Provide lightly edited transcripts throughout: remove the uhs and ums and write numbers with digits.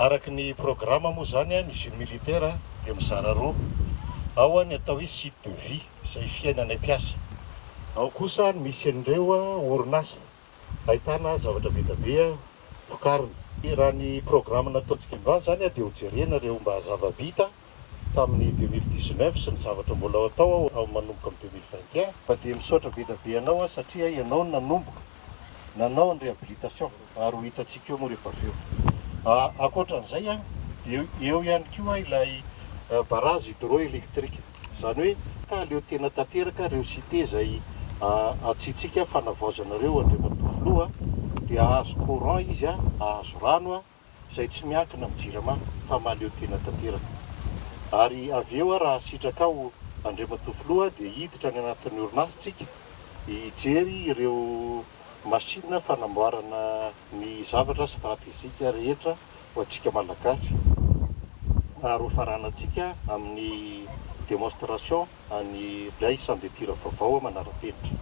Araky ny programma moa zany a ny jeune militaire dia mizara roa. Ao ny atao hoe site de vie izay fiainana mpiasa. Ao kosa ny misy an'ireo orinasa ahitana zavatra be dia be vokariny. Raha ny programma nataontsika androany zany dia hojerena ireo mba zava-bita tamin'ny 2019 sy ny zavatra mbola atao ao manomboka amin'ny 2021 fa dia misaotra be dia be anao satria ianao nanomboka nanao ny réhabilitation ary ho hitantsika eo moa rehefa avy eo. Ankoatran'izay dia eo ihany koa ilay barrage hydroélectrique, izany hoe ka leo tena tanteraka ireo cité izay atsitsika fanavaozanareo Andriamatofiloha dia ahazo courant izy ahazo rano izay tsy miankina amin'ny jirama fa mahaleo tena tanteraka. Ary avy eo raha sitraka ao Andriamatofiloha dia hiditra ny anatin'ny orinasantsika hijery ireo machine fanamboarana ny zavatra stratezika rehetra ho antsika malagasy ary hofaranantsika amin'ny démonstration any lay centre de tir vaovao manara-penitra.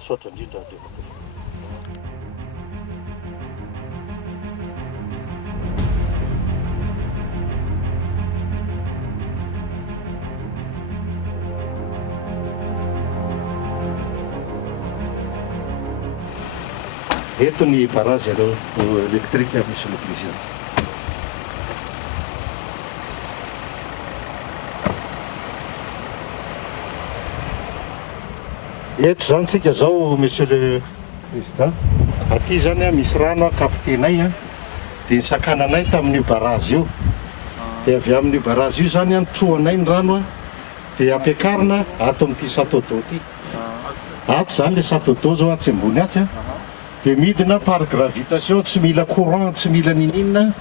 Saotra indrindra Andriamatofiloha. Eto ny barrage électrique misy lok'izy. Eto zany tsika zao monsieur le président. Aty zany misy rano kaptenay dia sakananay tamin'io barrage io. Dia avy amin'io barrage io zany trohanay ny rano dia ampiakarina ato amin'ity Château-d'eau ity. Ato zany le Château-d'eau zao atsy ambony atsy dia midina par gravitation, tsy mila courant, tsy mila ninina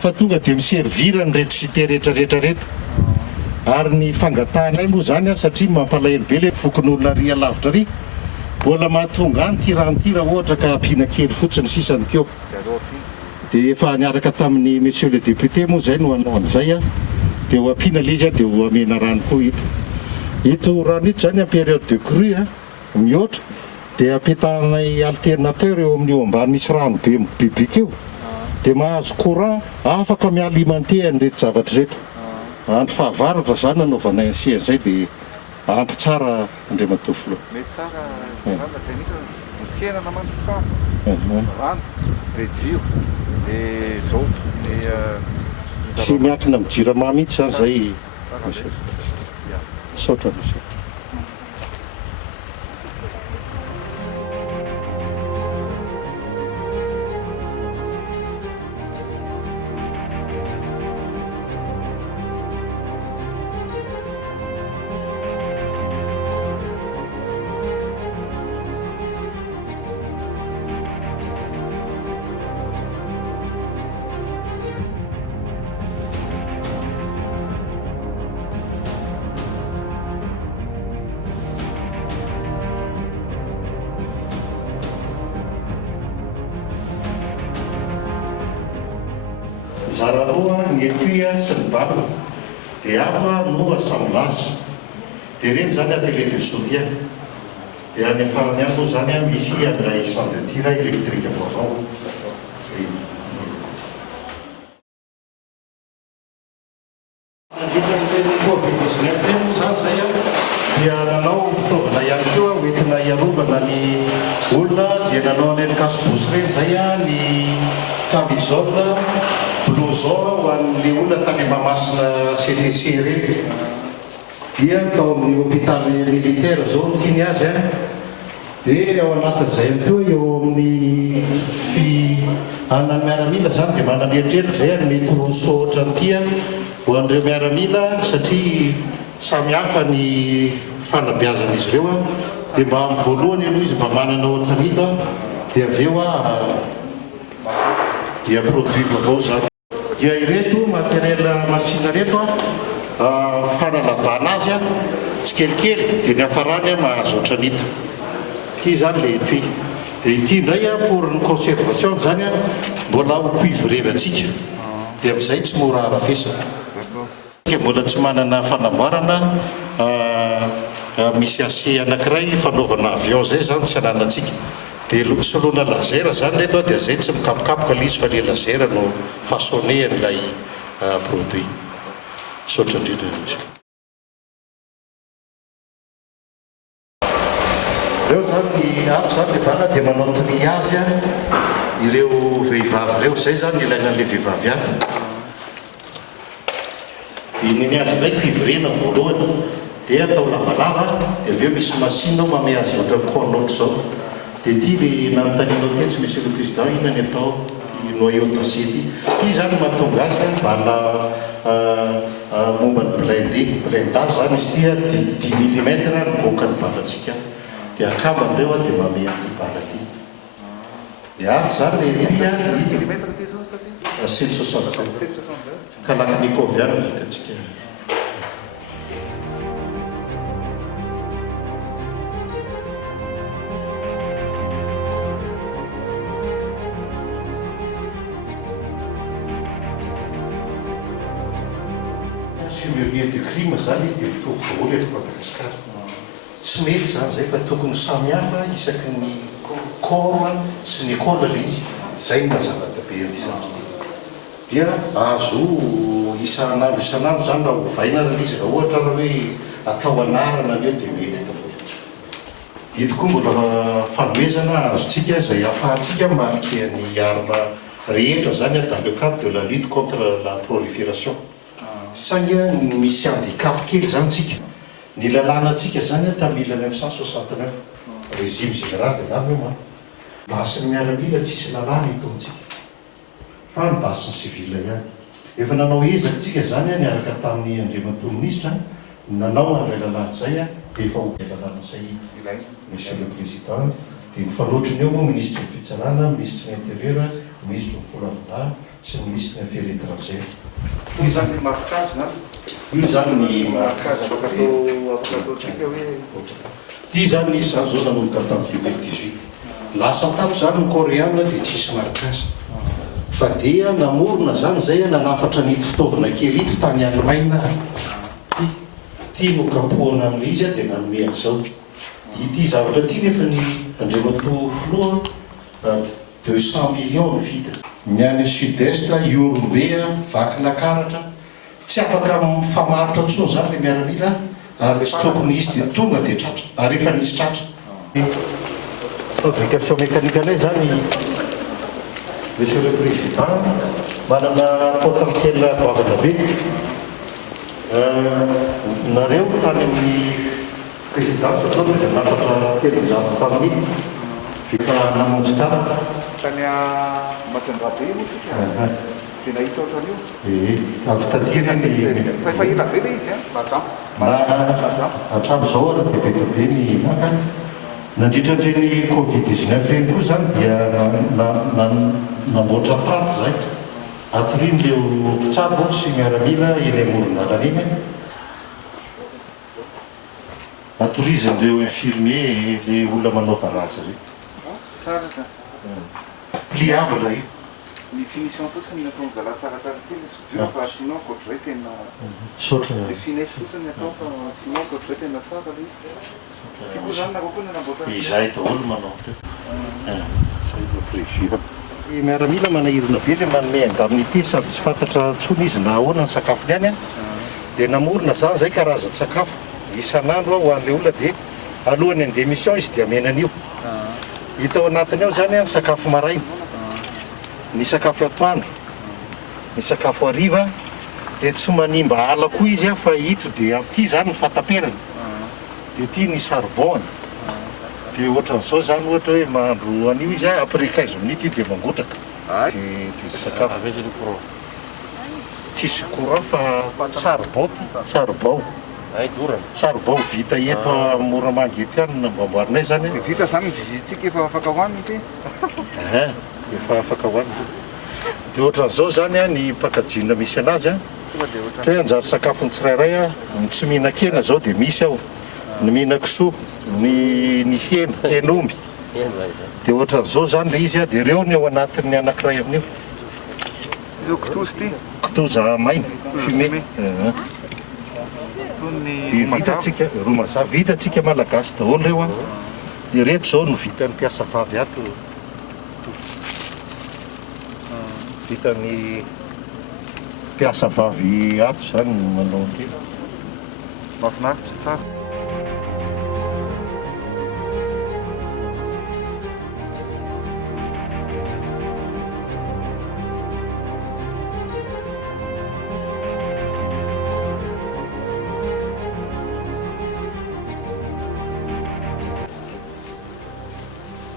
fa tonga dia miservira ny reto cité rehetrarehetra reto. Ary ny fangatahanay moa zany satria mampalahelo be le fokon'olona ary alavitra ary mbola mahatonga any tirantira ohatra ka ampiana kely fotsiny sisany teo. Dia efa niaraka tamin'ny monsieur le député moa zay no hanao an'izay dia ho ampiana le izy dia ho amena rano koa ito. Ito rano ito zany en période de crue mihoatra dia ampitanay alternateur eo amin'io ambany misy rano be bibika io dia mahazo courant afaka mialimenter an'ireto zavatra reto. Andro fahavaratra zany nanaovanay ansia an'izay dia ampy tsara Andriamatofiloha. Mety tsara zay nisy fiainana mandro tsara rano dia jiro dia zao tsy miankina amin'ny jirama mihitsy zany zay. Saotra monsieur. Zara roa ny écuille sy ny balina dia ato no assemblage dia reny zany atelier de soutien dia any farany any moa zany misy an'ilay centre de tir électrique vaovao. Nandritra ny Covid-19 moa zany zay dia nanao fitaovana ihany koa hoentina iarovana ny olona dia nanao any cache-bouche reny zay ny camisole blouson ho an'le olona tany Mahamasina CTC reny. Dia tao amin'ny hôpital militaire zao tiany azy dia ao anatin'izay ihany koa eo amin'ny anany miaramila zany dia mananeritreritra zay ny mety roso ohatran'ity ho an'ireo miaramila satria samihafa ny fanabeazan'izy ireo dia mba amin'ny voalohany aloha izy mba manana ohatran'ito dia avy eo dia produit vaovao zany. Dia ireto matériel machine reto fanalavana azy tsikelikely dia ny hafarany mahazo ohatran'ito. Ity zany le étui dia ity indray pour ny conservation zany mbola ho cuivrevy atsika dia amin'izay tsy mora arafesana. Mbola tsy manana fanamboarana misy ase anankiray fanaovana avion zay zany tsy ananantsika dia soloana lazera zany reto a dia zay tsy mikapokapoka lizy fa le lazera no façonnehan'ilay produit saotra indrindra izy reo zany ako zany le bana dia manao triage ireo vehivavy reo zay zany ilainan'le vehivavy ato ininy azy ndraiky fivirena voalohany dia atao lavalava dia aveo misy masine ao mame azy ohatra cône zao dia ty le nanontanianao teny tsy monsieur le président inona ny atao ty noyau d'acier ty zany mahatonga azy mbana momba ny blindage zany izy tya 10 millimetre ny gokany balatsika dia akaman'ireo dia mame an'ty bala ty dia aky zany le prix 760 kalaknikoviana vitatsika fumurier de crime zany dia mitovy daholo eto Madagasikara tsy mety zany zay fa tokony samihafa isaky ny corps sy ny école le izy zay mazava-dehibe an'ity zany dia azo isan'andro zany raha hovaina raha izy raha ohatra raha hoe atao anarana an'eo dia mety daholo ito koa mbola fanomezana azotsika zay ahafahantsika mariky ny arma rehetra zany dans le cadre de la lutte contre la prolifération sainga misy handicap kely zany tsika ny lalàna-tsika zany tamin'ny 1969 régime général de l'armée basy ny miaramila tsisy lalàna itontsika fa ny basy ny civil ihany efa nanao ezakytsika zany niaraka tamin'ny andriamatoa ministre nanao an'ilay lalàna zay dia efa ho lalàna zay monsieur le président dia mifanotriny eo moa ministre ny fitsarana ministre l'intérieur ministre ny folavina sy ny ministre ny affaires étrangères io zany marquage zany io zany ny marquage ty zany izy zany zao nanomboka tamin'ny 2018 lasa tato zany ny coréana dia tsisy marquage fa dia namorona zany zay nanafatra nity fitaovana kely ito tany Allemagne ty no kapohana amin'le izy dia nanome an'izao ity zavatra ty nefa ny andriamatoa filoha 200 millions ny vita ny any sud-est iorombea vaky nakaratra tsy afaka mifamaritra tsony zany le miaramila ary tsy tokony izy dia tonga dia tratra ary efa nisy tratra fabrication mécanique zany monsieur le président manana potentiel bavana be nareo tany amin'ny présidence zao dia nafatra 700 tamin'ny vita namonjy kara tany Matsandrabe io moa dia nahita ohatran'io avy tadirana ny fa ela be le izy hatramin'izao ara dia be be ny maka nandritran'ireny covid-19 reny koa zany dia namboatra tante zay atoriny leo mpitsabo sy miaramila eny amoron-dalana iny atorizan'ireo infirmier le olona manao barazy reny tsara pliable io ny finition fotsiny natao zala tsaratsara kely fa sinon koatrizay tena sotra le finesse fotsiny atao fa sinon koatrizay tena tsara le tiko zany nakao koa nanamboatra izay daholo manao zay no prévu miaramila manahirina be le manome indemnité sady tsy fantatra ntsony izy na ahoana ny sakafony any dia namorona zany zay karazan-tsakafo isan'andro ho an'le olona dia alohan'ny indémission izy dia amenan'io hita ao anatiny ao zany ny sakafo maraina ny sakafo atoandro ny sakafo hariva dia tsy manimba ala koa izy fa hito dia am'ty zany ny fataperana dia ty ny charbon dia ohatran'izao zany ohatra hoe mahandro an'io izy après 15 minutes io dia mangotraka dia sakafo tsisy courant fa charbon vita eto Moramangy ety any namboarinay zany vita zany mizizintsika efa afaka hoaniny ty efa afaka hoaniny dia ohatran'izao zany ny pakajina misy anazy ohatra hoe anjary sakafo ny tsirairay ny tsy mihinan-kena zao dia misy ao ny mihinan-kisoa ny hena hen'omby dia ohatran'izao zany le izy dia ireo ny ao anatin'ny anankiray amin'io io kitozy ty kitoza maina fumé dia vitatsika romaza vitatsika malagasy daholo reo Ireto zao no vitan'ny mpiasa vavy ato. Vitan'ny mpiasa vavy ato zany no manao an'ireny. Mahafinaritra tsara.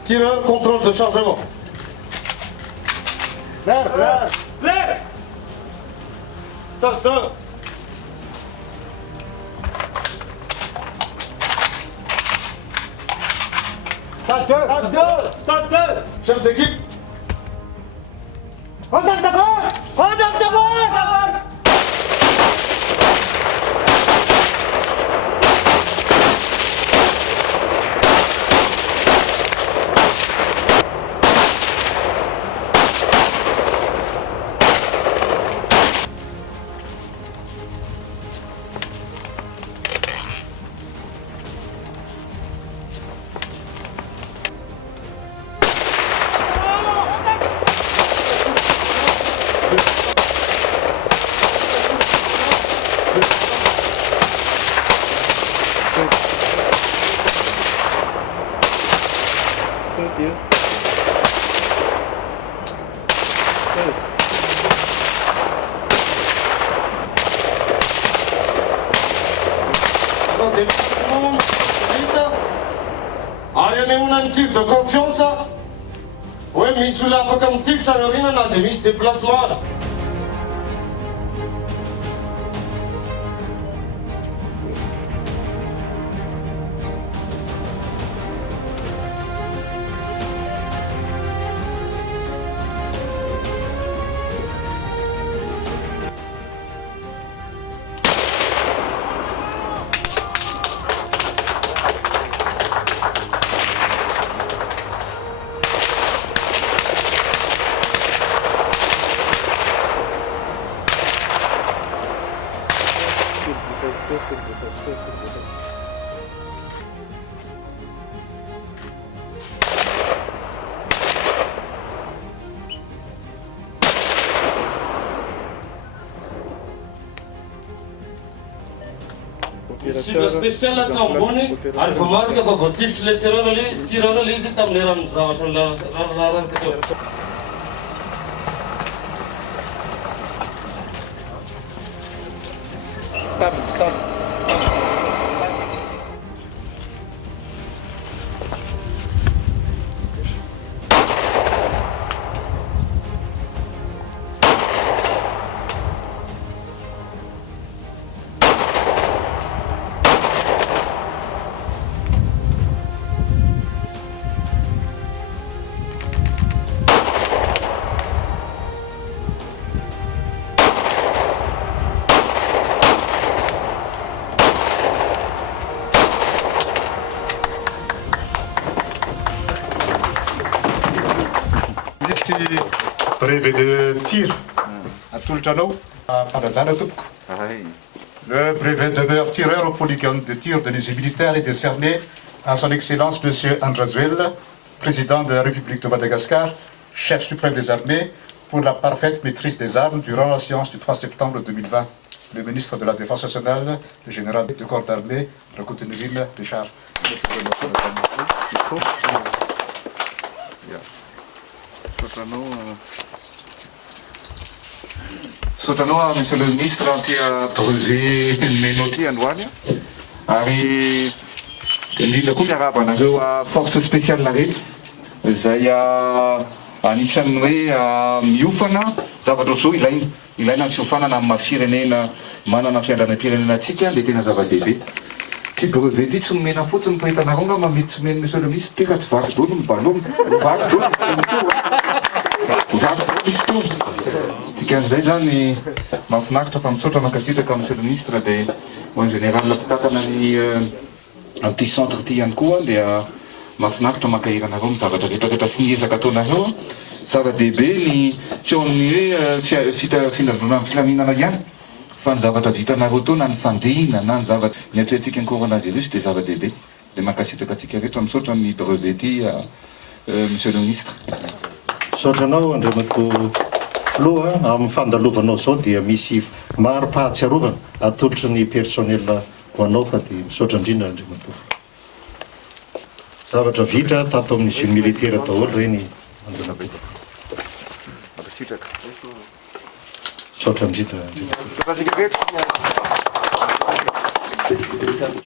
Tireur, contrôle de chargement. Clair, clair. Clair. Starter. Starter. Chef d'équipe. Contact de bord. Contact de bord. Tir de confiance. Oui, mais sous la fois comme tir, t'as rien à des mises déplacement. Cible spéciale atao ambony ary vao marika fa voatifitry le tireur le izy tamin'ny ranony zavatra raraka teo. Brevet de tir. Le brevet de meilleur tireur au polygone de tir de lycée militaire est décerné à son Excellence M. Andrazuel, président de la République de Madagascar, chef suprême des armées, pour la parfaite maîtrise des armes durant la séance du 3 septembre 2020. Le ministre de la Défense nationale, le général du corps d'armée, Rakotenrine Richard. Sotranao, monsieur le ministre, antia brevet menao ty androany ary indrindra koa miarahaba anareo force spéciale rehetra izay anisan'ny hoe miofana zavatra ohatr'izao ilaina tsihofanana amin'ny mahafirenena manana fiandranam-pirenena atsika dia tena zava-dehibe. Ty brevet ty tsy nomena fotsiny fa hitanareo nga mamety tsy omeny monsieur le ministre ty ka tsy vaky dolo mibalomy vaky dolo dikan'izay zany mahafinaritra fa misaotra mankasitraka monsieur le ministre dia en général mpitatana ty centre ty ihany koa dia mahafinaritra mankahiranareo ny zavatra rehetrarehetra sy niezaka ataonareo zava-dehibe ny tsy eo amin'ny hoe findandrona amin'ny filaminana ihany fa ny zavatra vitanareo tao na ny fandihana na ny zavatra ny atrehantsika ny corona virus dia zava-dehibe. dia mankasitraka antsika rehetra misaotra amin'ny brevet ty monsieur le ministre. Misaotra anao Andriamatoa Filoha amin'ny fandalovanao zao dia misy maro pahatsiarovana atolotry ny personnel ho anao fa dia misaotra indrindra Andriamatoa. Zavatra vitra tato amin'ny jeune militaire daholo reny Andriamatoa. Misaotra indrindra Andriamatoa.